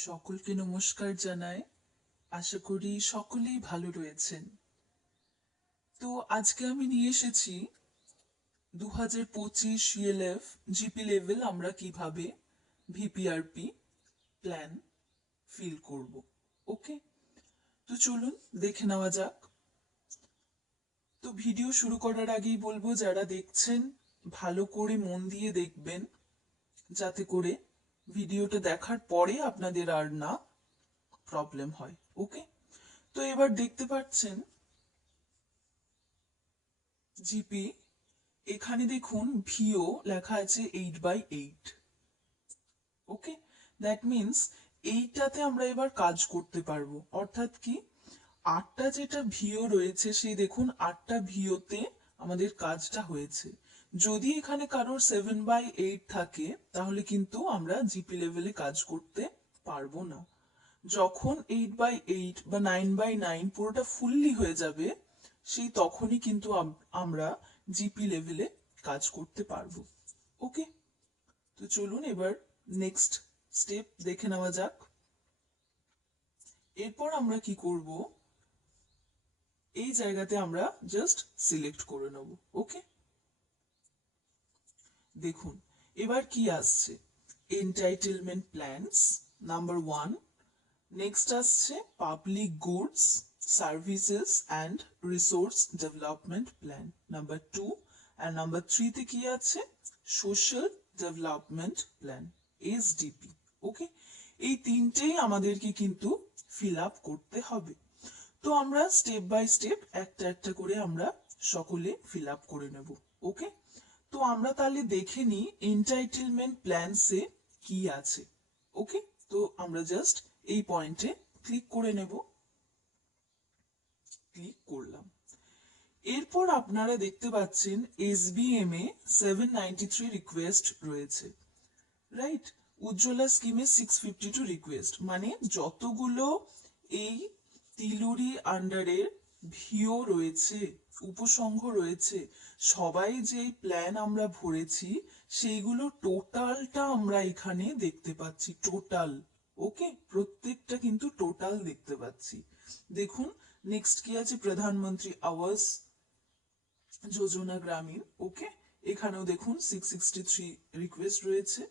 সকলকে নমস্কার জানাই। আশা করি সকলেই ভালো রয়েছেন। তো আজকে আমি নিয়ে এসেছি 2025 সিএলএফ জিপি লেভেল আমরা কিভাবে ভিপিআরপি প্ল্যান ফিল করব। ওকে, তো চলুন দেখে নেওয়া যাক। তো ভিডিও শুরু করার আগেই বলবো, যারা দেখছেন ভালো করে মন দিয়ে দেখবেন, যাতে করে ভিডিওটা দেখার পরে আপনাদের আর না প্রবলেম হয়। ওকে, তো এবার দেখতে পাচ্ছেন জিপি, এখানে দেখুন ভিও লেখা আছে 8/8। ওকে, দ্যাট মিনস এইটাতে আমরা এবার কাজ করতে পারবো। অর্থাৎ কি, 8টা যেটা ভিও রয়েছে সেই দেখুন 8টা ভিওতে আমাদের কাজটা হয়েছে। যদি এখানে কারোর 7/8 থাকে তাহলে কিন্তু আমরা জিপি লেভেলে কাজ করতে পারবো না। যখন 8/8 বা 9/9 পুরোটা ফুললি হয়ে যাবে, সেই তখনই কিন্তু আমরা জিপি লেভেলে কাজ করতে পারবো। ওকে, তো চলুন এবার নেক্সট স্টেপ দেখে নেওয়া যাক। এরপর আমরা কি করব, এই জায়গাতে আমরা জাস্ট সিলেক্ট করে নেব। ওকে, দেখুন এবার কি আসছে, এন্টাইটেলমেন্ট প্ল্যানস নাম্বার 1, নেক্সট আসছে public goods services and resource development plan number 2, and number 3 তে কি আছে, সোশ্যাল ডেভেলপমেন্ট প্ল্যান এসডিপি। ওকে, এই তিনটেই আমাদেরকে কিন্তু ফিল আপ করতে হবে। তো আমরা স্টেপ বাই স্টেপ একটা একটা করে আমরা সকলে ফিল আপ করে নেব। ওকে, তো আমরা তাহলে দেখে নিই এন্টাইটেলমেন্ট প্ল্যানসে কি আছে। ওকে, তো আমরা জাস্ট এই পয়েন্টে ক্লিক করে নেব। ক্লিক করলাম। এরপর আপনারা দেখতে পাচ্ছেন এসবিএম এ 793 রিকোয়েস্ট রয়েছে, রাইট। উজ্জ্বলা স্কিমে 652 রিকোয়েস্ট, মানে যতগুলো এই তিলুরি আন্ডারের ভিও রয়েছে, উপসংঘ রয়েছে, সবাই যে প্ল্যান আমরা ভরেছি সেইগুলো টোটালটা আমরা এখানে দেখতে পাচ্ছি। টোটাল, ওকে, প্রত্যেকটা কিন্তু টোটাল দেখতে পাচ্ছি। দেখুন নেক্সট কি আছে, প্রধানমন্ত্রী আবাস যোজনা গ্রামীণ। ওকে, এখানেও দেখুন 663 রিকোয়েস্ট রয়েছে।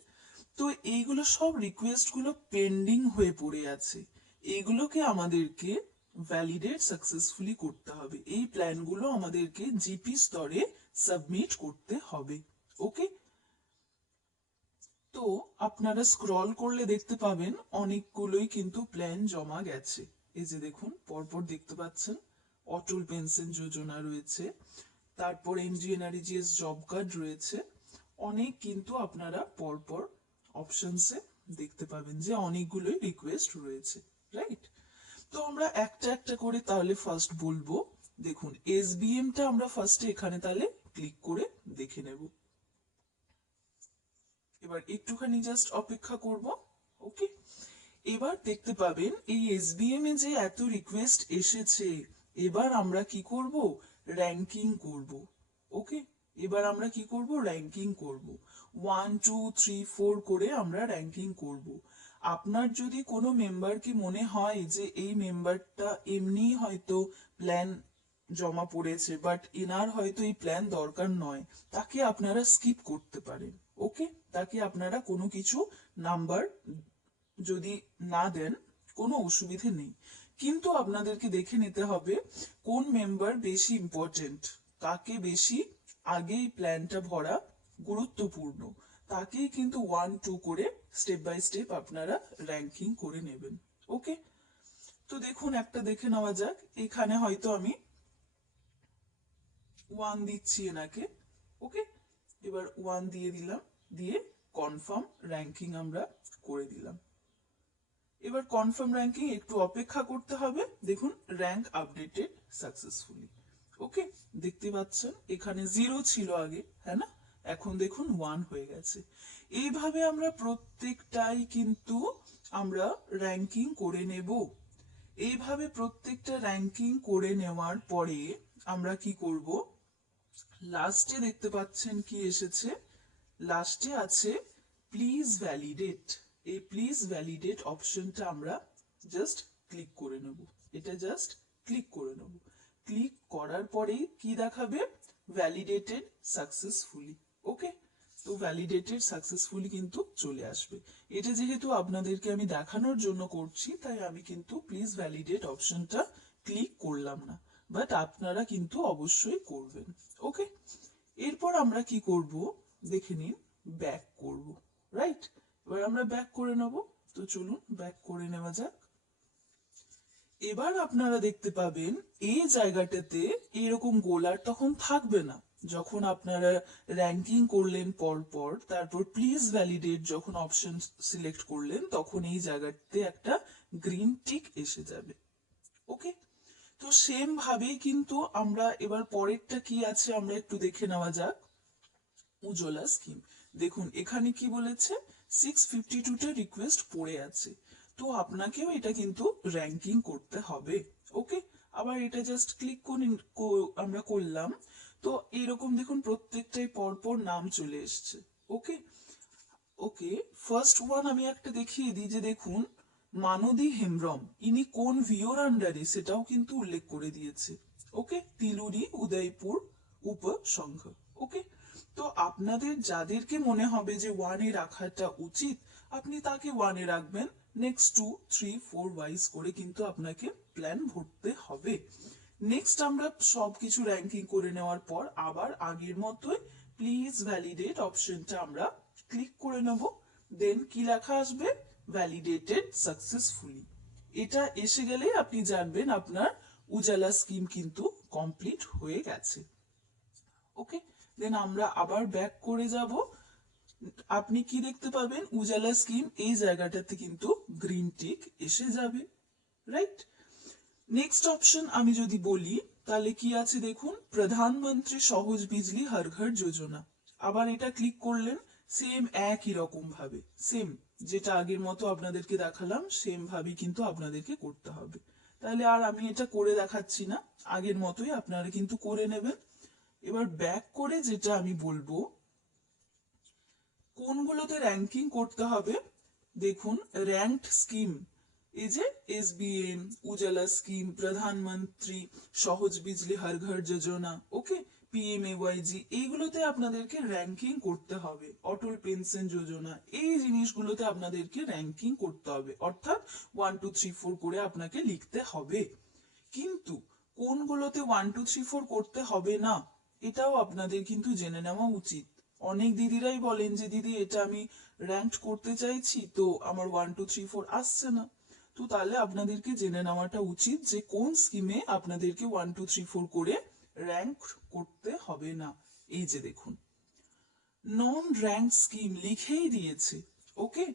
তো এইগুলো সব রিকোয়েস্ট গুলো পেন্ডিং হয়ে পড়ে আছে, এইগুলোকে আমাদেরকে ভ্যালিডেট সাকসেসফুলি করতে হবে। এই প্ল্যানগুলো আমাদেরকে জিপি স্তরে সাবমিট করতে হবে। ওকে, তো আপনারা স্ক্রল করলে দেখতে পাবেন অনেকগুলোই কিন্তু প্ল্যান জমা গেছে। এই যে দেখুন পরপর দেখতে পাচ্ছেন, অটল পেনশন যোজনা রয়েছে, তারপর এনজিএনআরইজিএস জব কার্ড রয়েছে। অনেক কিন্তু আপনারা পরপর অপশনসে দেখতে পাবেন যে অনেকগুলোই রিকোয়েস্ট রয়েছে, রাইট। তো আমরা একটা একটা করে তাহলে ফার্স্ট বলবো। দেখুন এসবিএমটা আমরা ফার্স্টে এখানে তাহলে ক্লিক করে দেখে নেব। এবার একটুখানি জাস্ট অপেক্ষা করব। ওকে, এবার দেখতে পাবেন এই এসবিএম এ যে এত রিকোয়েস্ট এসেছে, এবার আমরা কি করব, র্যাঙ্কিং করব। ওকে, এবার আমরা কি করব, র্যাঙ্কিং করব। 1 2 3 4 করে আমরা র্যাঙ্কিং করব। আপনার যদি কোনো মেম্বারকে মনে হয় যে এই মেম্বারটা এমনি হয়তো প্ল্যান জমা পড়েছে বাট এনার হয়তো এই প্ল্যান দরকার নয়, তাকে আপনারা স্কিপ করতে পারেন। ওকে, তাকে আপনারা কোনো কিছু নাম্বার যদি না দেন কোনো অসুবিধে নেই, কিন্তু আপনাদেরকে দেখে নিতে হবে কোন মেম্বার বেশি ইম্পর্টেন্ট, কাকে বেশি আগেই প্ল্যানটা ভরা গুরুত্বপূর্ণ, তাকেই কিন্তু 1 2 করে স্টেপ বাই স্টেপ আপনারা র্যাঙ্কিং করে নেবেন। ওকে, তো দেখুন একটা দেখে নেওয়া যাক। এখানে হয়তো আমি 1 দিচ্ছি এনাকে। ওকে, এবার 1 দিয়ে দিলাম, দিয়ে কনফার্ম র্যাঙ্কিং আমরা করে দিলাম। এবার কনফার্ম র্যাঙ্কিং একটু অপেক্ষা করতে হবে। দেখুন র্যাঙ্ক আপডেটেড সাকসেসফুলি। ওকে, দেখতে পাচ্ছেন এখানে 0 ছিল আগে, হ্যাঁ না, এখন দেখুন 1 হয়ে গেছে। এইভাবে আমরা প্রত্যেকটাই কিন্তু আমরা র্যাঙ্কিং করে নেব। এইভাবে প্রত্যেকটা র্যাঙ্কিং করে নেওয়ার পরে আমরা কি করব, লাস্টে দেখতে পাচ্ছেন কি এসেছে, লাস্টে আছে প্লিজ ভ্যালিডেট। এই প্লিজ ভ্যালিডেট অপশনটা আমরা জাস্ট ক্লিক করে নেব, এটা জাস্ট ক্লিক করে নেব। ক্লিক করার পরেই কি দেখাবে, ভ্যালিডেটেড সাকসেসফুলি। ওকে, তো ভ্যালিডেটেড সাকসেসফুলি কিন্তু চলে আসবে। এটা যেহেতু আপনাদেরকে আমি দেখানোর জন্য করছি, তাই আমি কিন্তু প্লিজ ভ্যালিডেট অপশনটা ক্লিক করলাম না, বাট আপনারা কিন্তু অবশ্যই করবেন। ওকে, এরপর আমরা কি করব দেখে নিন, ব্যাক করব, রাইট? এবার আমরা ব্যাক করে নেব, তো চলুন ব্যাক করে নেওয়া যাক। এবার আপনারা দেখতে পাবেন এই জায়গাটাতে এরকম গোলার তখন থাকবে না। যখন আপনারা র্যাঙ্কিং করলেন পরপর, তারপর প্লিজ ভ্যালিডেট যখন অপশন সিলেক্ট করলেন, তখন এই জায়গাতে একটা গ্রিন টিক এসে যাবে। ওকে, তো সেম ভাবেই কিন্তু আমরা এবার পরেরটা কি আছে আমরা একটু দেখে নেওয়া যাক। উজ্জ্বলা স্কিম, দেখুন এখানে কি বলেছে, 652টা রিকোয়েস্ট পড়ে আছে, তো আপনাকেও এটা কিন্তু র্যাঙ্কিং করতে হবে। ওকে, আবার এটা জাস্ট ক্লিক করে আমরা করলাম, তো এরকম দেখুন প্রত্যেকটাই পরপর নাম চলে এসছে। ওকে, ওকে, ফার্স্ট ওয়ান আমি একটা দেখিয়ে দিই, যে দেখুন মানদী হেমব্রম, ইনি কোন ভিওর আন্ডারে সেটাও কিন্তু উল্লেখ করে দিয়েছে। ওকে, তিলুরি উদয়পুর উপসংঘ। ওকে, তো আপনাদের যাদেরকে মনে হবে যে ওয়ানে রাখাটা উচিত, আপনি তাকে ওয়ানে রাখবেন। নেক্সট 2, 3, 4 ওয়াইজ করে কিন্তু আপনাকে প্ল্যান ভরতে হবে। নেক্সট আমরা সবকিছু র্যাঙ্কিং করে নেওয়ার পর আবার আগের মতোই প্লিজ ভ্যালিডেট অপশনটা আমরা ক্লিক করে নেব। দেন কি লেখা আসবে, ভ্যালিডেটেড সাকসেসফুলি। এটা এসে গেলে আপনি জানবেন আপনার উজালা স্কিম কিন্তু কমপ্লিট হয়ে গেছে। ওকে, দেন আমরা আবার ব্যাক করে যাব। আপনি কি দেখতে পাবেন, উজালা স্কিম এই জায়গাটাতে কিন্তু গ্রিন টিক এসে যাবে, রাইট? নেক্সট অপশন আমি যদি বলি, তাহলে কি আছে দেখুন, প্রধানমন্ত্রী সহজ বিজলি হর ঘর যোজনা। আবার এটা ক্লিক করলেন, সেম একই রকম ভাবে, সেম যেটা আগের মতো আপনাদেরকে দেখালাম, সেম ভাবে কিন্তু আপনাদেরকে করতে হবে। তাহলে আর আমি এটা করে দেখাচ্ছি না, আগের মতোই আপনারা কিন্তু করে নেবেন। এবার ব্যাক করে যেটা আমি বলবো, কোনগুলোতে র্যাঙ্কিং করতে হবে, দেখুন র্যাঙ্কড স্কিম, এই যে এসবিএম, উজালা স্কিম, প্রধানমন্ত্রী সহজ বিজলি হর ঘর যোজনা, ওকে, পিএমএওয়াইজি, এইগুলোতে আপনাদেরকে র্যাঙ্কিং করতে হবে। অটল পেনশন যোজনা, এই জিনিসগুলোতে আপনাদেরকে র্যাঙ্কিং করতে হবে, অর্থাৎ 1, 2, 3, 4 করে আপনাকে লিখতে হবে। কিন্তু কোনগুলোতে 1, 2, 3, 4 করতে হবে না, এটাও আপনাদের কিন্তু জেনে নেওয়া উচিত। অনেক দিদিরাই বলেন যে দিদি এটা আমি র্যাঙ্ক করতে চাইছি, তো আমার 1, 2, 3, 4 আসছে না। তো তাহলে আপনাদেরকে জেনে নেওয়াটা উচিত যে কোন স্কিমে আপনাদেরকে 1, 2, 3, 4 করে র্যাঙ্ক করতে হবে না। এই যে দেখুন নন র্যাঙ্ক স্কিম লিখেই দিয়েছে। ওকে,